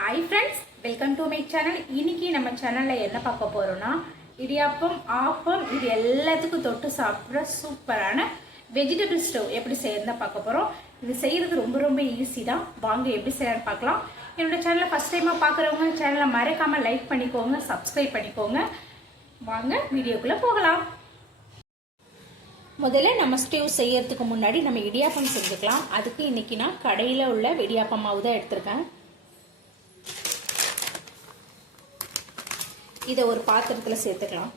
Hi friends, welcome to my channel. இன்னைக்கு நம்ம சேனலில் என்ன பார்க்க போகிறோம்னா, இடியாப்பம், ஆப்பம் இது எல்லாத்துக்கும் தொட்டு சாப்பிட்ற சூப்பரான வெஜிடபிள் ஸ்டவ் எப்படி செய்யறதா பார்க்க போகிறோம். இது செய்கிறது ரொம்ப ரொம்ப ஈஸி தான். வாங்க எப்படி செய்யலான்னு பார்க்கலாம். என்னோட சேனலை ஃபஸ்ட் டைமாக பார்க்குறவங்க சேனலை மறக்காமல் லைக் பண்ணிக்கோங்க, சப்ஸ்கிரைப் பண்ணிக்கோங்க. வாங்க வீடியோக்குள்ளே போகலாம். முதல்ல நம்ம ஸ்டவ் செய்யறதுக்கு முன்னாடி நம்ம இடியாப்பம் செஞ்சுக்கலாம். அதுக்கு இன்னைக்கு நான் கடையில் உள்ள இடியாப்பம் மாவு தான் எடுத்திருக்கேன். இதை ஒரு பாத்திரத்தில் சேர்த்துக்கலாம்.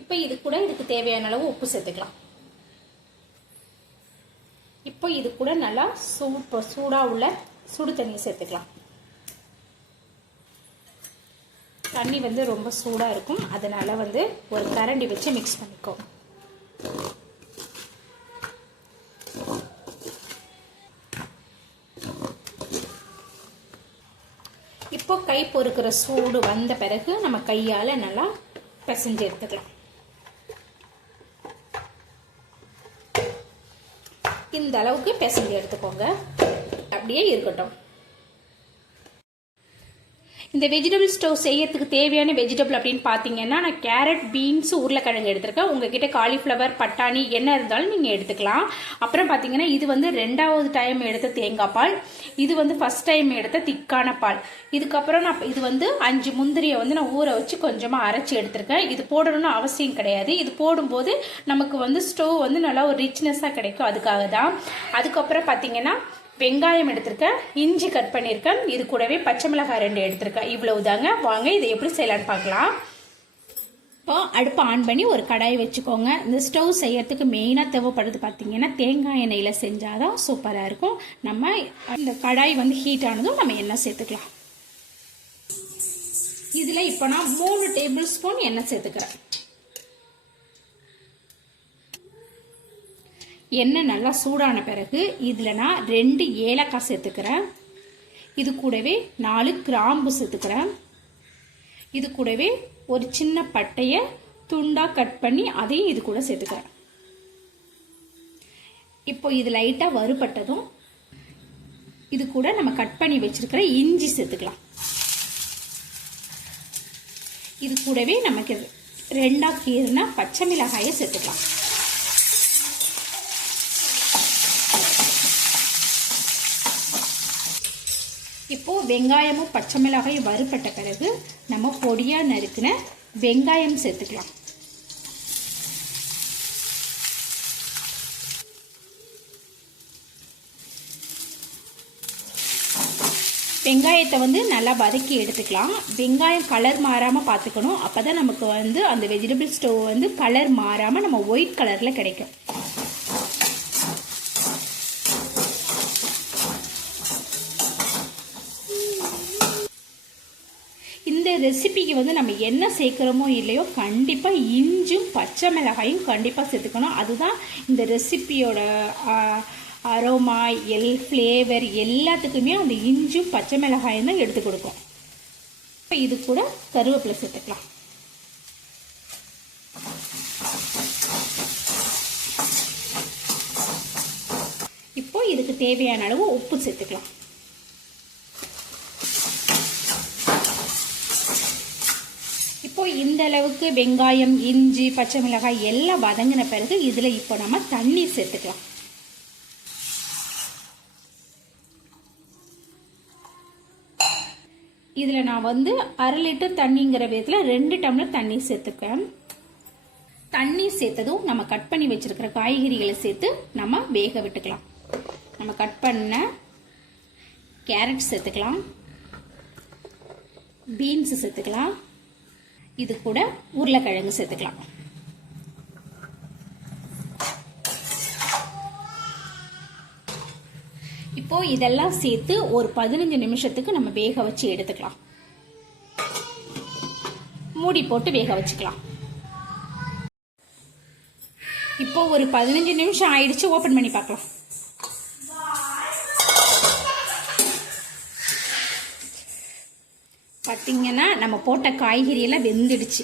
இப்போ இதுக்கு தேவையான அளவு உப்பு சேர்த்துக்கலாம். இப்போ இது கூட நல்லா சூடாக உள்ள சுடு தண்ணி சேர்த்துக்கலாம். தண்ணி ரொம்ப சூடாக இருக்கும், அதனால ஒரு கரண்டி வச்சு மிக்ஸ் பண்ணிக்கோ. இப்போ கை பொறுக்கிற சூடு வந்த பிறகு நம்ம கையால் நல்லா பிசைஞ்சு எடுத்துக்கலாம். இந்த அளவுக்கு பிசைஞ்சு எடுத்துக்கோங்க. அப்படியே இருக்கட்டும். இந்த வெஜிடபிள் ஸ்டவ் செய்யறதுக்கு தேவையான வெஜிடபிள் அப்படின்னு பார்த்தீங்கன்னா, நான் கேரட், பீன்ஸ், உருளைக்கிழங்கு எடுத்திருக்கேன். உங்ககிட்ட காலிஃப்ளவர், பட்டாணி என்ன இருந்தாலும் நீங்கள் எடுத்துக்கலாம். அப்புறம் பார்த்தீங்கன்னா, இது ரெண்டாவது டைம் எடுத்த தேங்காய் பால், இது ஃபர்ஸ்ட் டைம் எடுத்த திக்கான பால். இதுக்கப்புறம் நான் இது 5 முந்திரியை நான் ஊற வச்சு கொஞ்சமாக அரைச்சி எடுத்திருக்கேன். இது போடணும்னு அவசியம் கிடையாது. இது போடும்போது நமக்கு ஸ்டவ் நல்லா ஒரு ரிச்னஸாக கிடைக்கும், அதுக்காக தான். அதுக்கப்புறம் பார்த்தீங்கன்னா, வெங்காயம் எடுத்திருக்கேன், இஞ்சி கட் பண்ணியிருக்கேன், இது கூடவே பச்சை மிளகாய் 2 எடுத்திருக்கேன். இவ்வளவு தாங்க. வாங்க இதை எப்படி செய்யலான்னு பார்க்கலாம். இப்போ அடுப்பை ஆன் பண்ணி ஒரு கடாய் வச்சுக்கோங்க. இந்த ஸ்டவ் செய்யறதுக்கு மெயினாக தேவைப்படுறது பார்த்தீங்கன்னா, தேங்காய் எண்ணெயில் செஞ்சாதான் சூப்பராக இருக்கும். நம்ம இந்த கடாய் ஹீட் ஆனதும் நம்ம எண்ணெய் சேர்த்துக்கலாம். இதில் இப்போ நான் 3 டேபிள் ஸ்பூன் எண்ணெய் சேர்த்துக்கிறேன். எண்ணெய் நல்லா சூடான பிறகு இதில் நான் 2 ஏலக்காய் சேர்த்துக்கிறேன். இது கூடவே 4 கிராம்பு சேர்த்துக்கிறேன். இது கூடவே ஒரு சின்ன பட்டையை துண்டாக கட் பண்ணி அதையும் இது கூட சேர்த்துக்கிறேன். இப்போ இது லைட்டாக வறுபட்டதும் இது கூட நம்ம கட் பண்ணி வச்சிருக்கிற இஞ்சி சேர்த்துக்கலாம். இது கூடவே நமக்கு 2ஆ கீறின பச்சை மிளகாயை சேர்த்துக்கலாம். இப்போ வெங்காயமும் பச்சை மிளகாயும் வறுபட்ட பிறகு நம்ம பொடியா நறுக்கின வெங்காயம் சேர்த்துக்கலாம். வெங்காயத்தை நல்லா வதக்கி எடுத்துக்கலாம். வெங்காயம் கலர் மாறாம பார்த்துக்கணும். அப்பதான் நமக்கு அந்த வெஜிடபிள் ஸ்டவ் கலர் மாறாம நம்ம ஒயிட் கலர்ல கிடைக்கும். இந்த ரெசிபிக்கு நம்ம என்ன சேர்க்கிறோமோ இல்லையோ, கண்டிப்பா இஞ்சும் பச்சை மிளகாயும் கண்டிப்பா சேர்த்துக்கணும். அதுதான் இந்த ரெசிபியோட அரோமா, ஃப்ளேவர் எல்லாத்துக்குமே அந்த இஞ்சும் பச்சை மிளகாயும் தான் எடுத்து கொடுக்கும். இப்போ இது கூட கருவேப்பிலை சேர்த்துக்கலாம். இப்போ இதுக்கு தேவையான அளவு உப்பு சேர்த்துக்கலாம். இப்போ இந்த அளவுக்கு வெங்காயம், இஞ்சி, பச்சை மிளகாய் எல்லாம் வதங்கின பிறகு இதுல இப்போ நம்ம தண்ணீர் சேர்த்துக்கலாம். இதுல நான் 1/2 லிட்டர் தண்ணிங்கிற விதத்துல 2 டம்ளர் தண்ணீர் சேர்த்துக்கேன். தண்ணீர் சேர்த்ததும் நம்ம கட் பண்ணி வச்சிருக்கிற காய்கறிகளை சேர்த்து நம்ம வேக விட்டுக்கலாம். நம்ம கட் பண்ண கேரட் சேர்த்துக்கலாம், பீன்ஸ் சேர்த்துக்கலாம், இது கூட உருளைக்கிழங்கு சேர்த்துக்கலாம். இப்போ இதெல்லாம் சேர்த்து ஒரு 15 நிமிஷத்துக்கு நம்ம வேக வச்சு எடுத்துக்கலாம். மூடி போட்டு வேக வச்சுக்கலாம். இப்போ ஒரு 15 நிமிஷம் ஆயிடுச்சு. ஓபன் பண்ணி பார்க்கலாம். பார்த்தீங்கன்னா நம்ம போட்ட காய்கறி எல்லாம் வெந்துடுச்சு.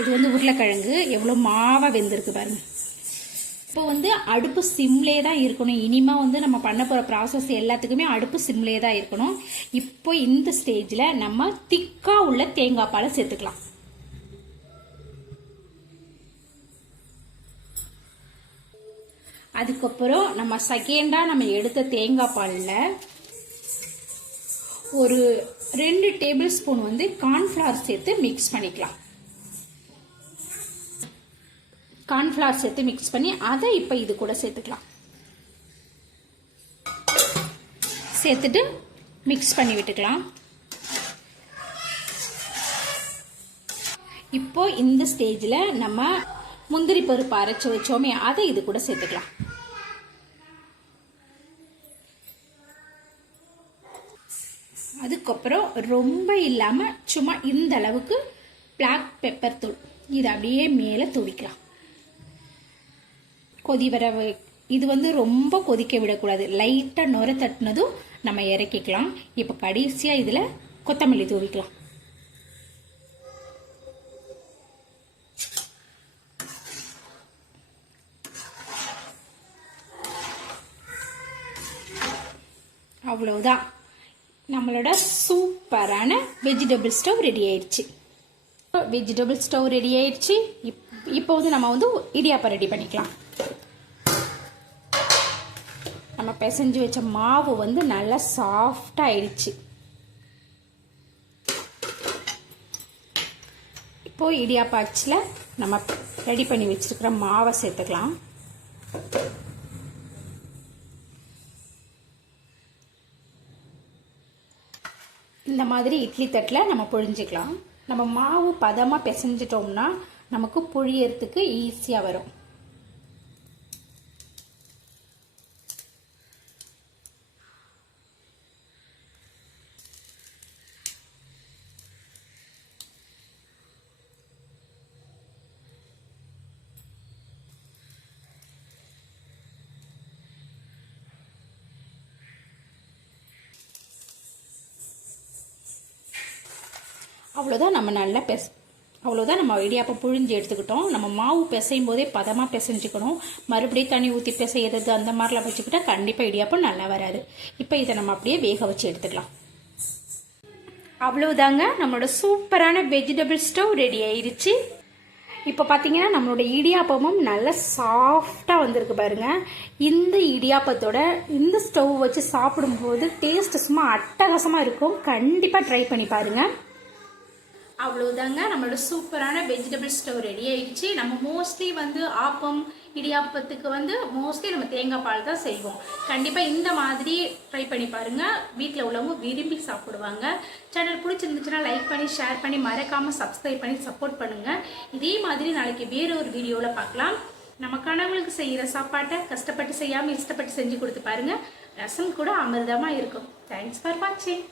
இது உருளைக்கிழங்கு எவ்வளோ மாவாக வெந்திருக்கு பாருங்க. இப்போ வந்து அடுப்பு சிம்லே தான் இருக்கணும். இனிமே வந்து நம்ம பண்ண போகிற ப்ராசஸ் எல்லாத்துக்குமே அடுப்பு சிம்லே தான் இருக்கணும். இப்போ இந்த ஸ்டேஜில் நம்ம திக்காக உள்ள தேங்காய் பாலை சேர்த்துக்கலாம். அதுக்கப்புறம் நம்ம செகண்டாக நம்ம எடுத்த தேங்காய் பாலில் ஒரு 2 டேபிள் ஸ்பூன் வந்து கார்ன்ஃப்ளவர் சேர்த்து மிக்ஸ் பண்ணிக்கலாம். கார்ன்ஃப்ளவர் சேர்த்து மிக்ஸ் பண்ணி அதை இப்போ இது கூட சேர்த்துக்கலாம். சேர்த்துட்டு மிக்ஸ் பண்ணி விட்டுக்கலாம். இப்போ இந்த ஸ்டேஜில் நம்ம முந்திரி பருப்பு அரைச்சி வச்சோமே அதை இது கூட சேர்த்துக்கலாம். அதுக்கப்புறம் ரொம்ப இல்லாமல் சும்மா இந்த அளவுக்கு பிளாக் பெப்பர் தூள் இது அப்படியே மேலே தூவிக்கலாம். கொதி வர இது வந்து ரொம்ப கொதிக்க விடக்கூடாது. லைட்டாக நுர தட்டினதும் நம்ம இறக்கிக்கலாம். இப்போ கடைசியாக இதில் கொத்தமல்லி தூவிக்கலாம். அவ்வளவுதான், நம்மளோட சூப்பரான வெஜிடபிள் ஸ்டவ் ரெடி ஆயிடுச்சு. வெஜிடபிள் ஸ்டவ் ரெடி ஆயிடுச்சு. இப்போ வந்து நம்ம வந்து இடியாப்பம் ரெடி பண்ணிக்கலாம். நம்ம பிசைஞ்சு வச்ச மாவு வந்து நல்லா சாஃப்டாக ஆயிடுச்சு. இப்போ இடியாப்ப அச்சில் நம்ம ரெடி பண்ணி வச்சிருக்கிற மாவை சேர்த்துக்கலாம். இந்த மாதிரி இட்லி தட்டில் நம்ம புழிஞ்சிக்கலாம். நம்ம மாவு பதமாக பிசைஞ்சிட்டோம்னா நமக்கு புழியறதுக்கு ஈஸியாக வரும். அவ்வளோதான், நம்ம நல்லா அவ்வளோதான், நம்ம இடியாப்பம் புழிஞ்சு எடுத்துக்கிட்டோம். நம்ம மாவு பிசையும் போதே பதமாக பிசைஞ்சுக்கணும். மறுபடியும் தண்ணி ஊற்றி பிசைகிறது அந்த மாதிரிலாம் வச்சுக்கிட்டா கண்டிப்பாக இடியாப்பம் நல்லா வராது. இப்போ இதை நம்ம அப்படியே வேக வச்சு எடுத்துக்கலாம். அவ்வளோதாங்க, நம்மளோட சூப்பரான வெஜிடபிள் ஸ்டவ் ரெடி ஆயிடுச்சு. இப்போ பார்த்தீங்கன்னா நம்மளோட இடியாப்பமும் நல்லா சாஃப்டாக வந்திருக்கு பாருங்க. இந்த இடியாப்பத்தோட இந்த ஸ்டவ் வச்சு சாப்பிடும்போது டேஸ்ட் சும்மா அட்டகாசமாக இருக்கும். கண்டிப்பாக ட்ரை பண்ணி பாருங்கள். அவ்வளோதாங்க, நம்மளோட சூப்பரான வெஜிடபிள் ஸ்டவ் ரெடி ஆயிடுச்சு. நம்ம மோஸ்ட்லி வந்து ஆப்பம் இடியாப்பத்துக்கு வந்து மோஸ்ட்லி நம்ம தேங்காய் பால் தான் செய்வோம். கண்டிப்பாக இந்த மாதிரி ட்ரை பண்ணி பாருங்கள். வீட்டில் உள்ளவங்க விரும்பி சாப்பிடுவாங்க. சேனல் பிடிச்சிருந்துச்சுன்னா லைக் பண்ணி ஷேர் பண்ணி மறக்காமல் சப்ஸ்கிரைப் பண்ணி சப்போர்ட் பண்ணுங்கள். இதே மாதிரி நாளைக்கு வேறு ஒரு வீடியோவில் பார்க்கலாம். நம்ம கணவர்களுக்கு செய்கிற சாப்பாட்டை கஷ்டப்பட்டு செய்யாமல் இஷ்டப்பட்டு செஞ்சு கொடுத்து பாருங்கள். ரசம் கூட அமிர்தமாக இருக்கும். தேங்க்ஸ் ஃபார் வாட்சிங்.